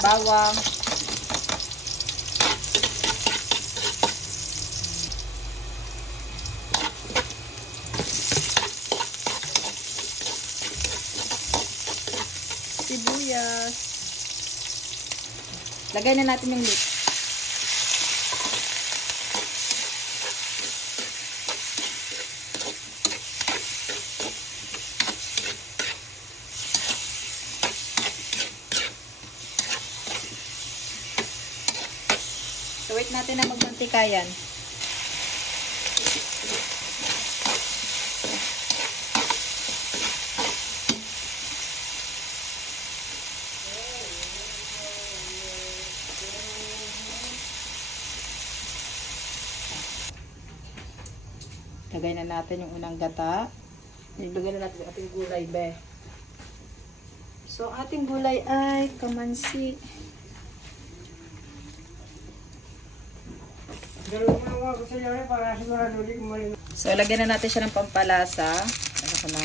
bawang. Sibuyas. Lagay na natin yung meat. So, wait natin na magmantika yan. Lagay na natin yung unang gata. Ilagay na natin yung ating gulay, be. So, ating gulay ay kamansi. So, lagyan na natin siya ng pampalasa. Ano ko na?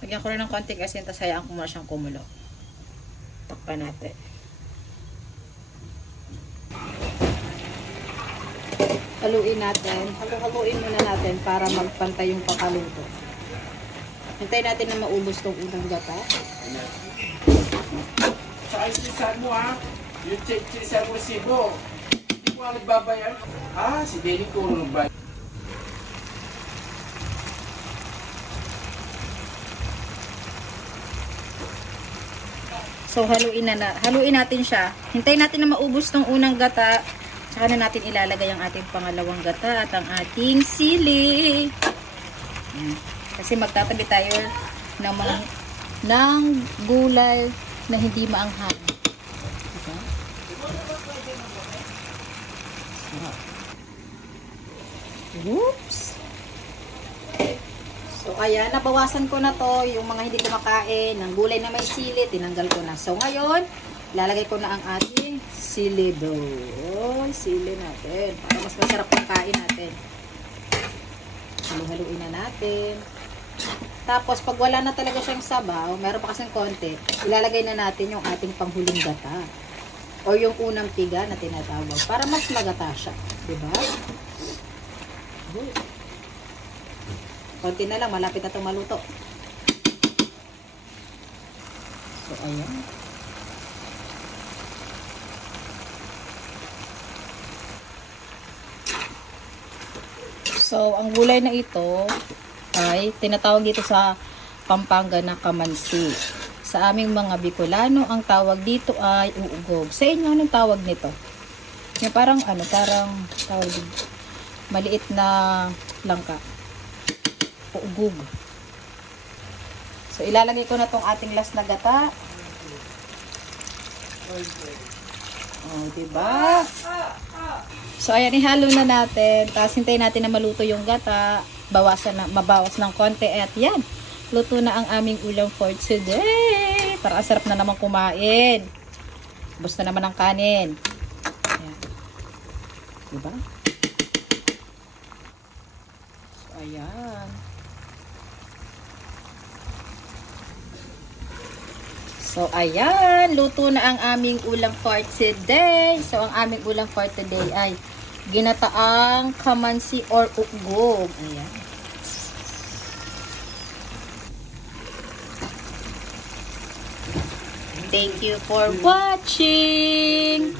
Lagyan ko rin ng konting asin, tapos hayaan ko muna siyang kumulo. Takpan natin. Haluin natin. Haluin muna natin para magpantay yung pagkaluto. Hintayin natin na maubos tong unang gata. Sa saan mo ha? Yung saan mo sibo. Hindi mo nga nagbabayan. Ah, si Benny ko nagbabayan. So, haluin natin siya. Hintayin natin na maubos tong unang gata. Saka na natin ilalagay ang ating pangalawang gata at ang ating sili. Kasi magtatabi tayo ng gulay na hindi maanghang. Diba? Oops! So, ayan, nabawasan ko na to yung mga hindi kumakain ng gulay na may sili, tinanggal ko na. So, ngayon, ilalagay ko na ang ating sili doon. Sili natin. Para mas masarap ang kain natin. Halu-haluin na natin. Tapos, pag wala na talaga siyang sabaw, meron pa kasing konti, ilalagay na natin yung ating panghuling gata. O yung unang tiga na tinatawag. Para mas magata siya. Diba? Konti na lang, malapit na itong maluto. So, ayan. So, ang gulay na ito ay tinatawag dito sa Pampanga na kamansi. Sa aming mga Bicolano, ang tawag dito ay uugog. Sa inyo, anong tawag nito? Yung parang tawag dito, maliit na langka. Uugog. So, ilalagay ko na tong ating last na gata. Oh, diba? So, ayan, ihalo na natin. Tapos, hintayin natin na maluto yung gata. Mabawas ng konti. At yan, luto na ang aming ulam for today. Para asarap na naman kumain. Ubos na naman ang kanin. Ayan. Diba? So, ayan. So, ayan. Luto na ang aming ulam for today. So, ang aming ulam for today ay ginataang kamansi or uggog. Ayan. Thank you for watching.